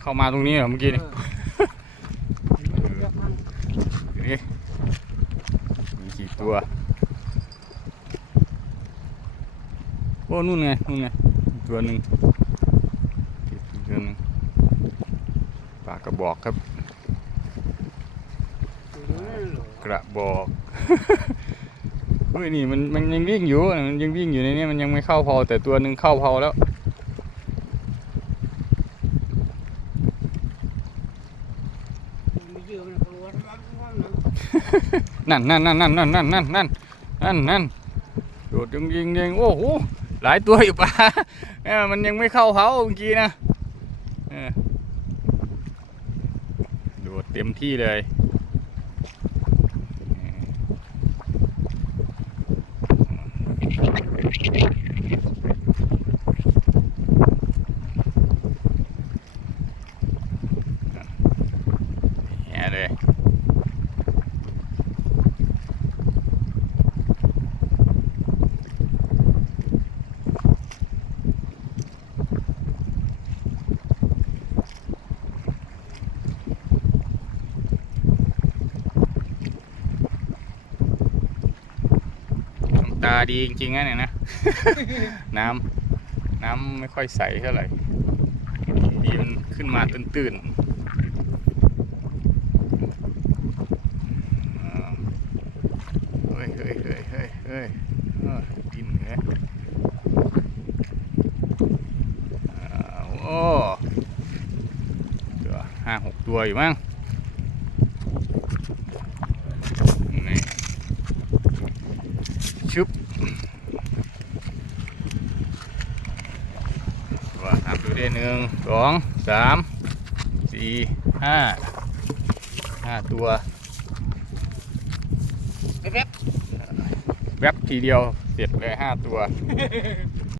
เข้ามาตรงนี้เหรอเมื่อกี้นี่เออนี่มีกี่ตัวโอ้นู่นไงนู่นไงอีกตัวหนึ่งอีกตัวหนึ่งปลากระบอกครับ กระบอกเฮ้ยนี่มันมันยังวิ่งอยู่มันยังวิ่งอยู่ในนี้มันยังไม่เข้าเผาแต่ตัวหนึ่งเข้าเผาแล้ว มีเยอะมั นั่นนั่นนั่นนั่นนั่นนั่นนั่นนั่นนั่นนั่นโดดยิงยิงยิงโอ้โหหลายตัวอยู่ป่ะเนี่ยมันยังไม่เข้าเขาเมื่อกี้นะเออโดดเต็มที่เลยแย่ เลยตาดีจริงๆนะเนี่ยนะ น้ำ น้ำไม่ค่อยใสเท่าไหร่ดีนขึ้นมาตื้นๆอ่าเฮ้ยเฮ้ยเฮ้ย เฮ้ยดินเหรออ่าโอ้ตัวห้าหกตัวอยู่มั้งนี่ชึบว่านับดูได้หนึ่งสองสามสี่ห้าห้าตัวเว็บ แวบทีเดียวเสร็จเลยห้าตัว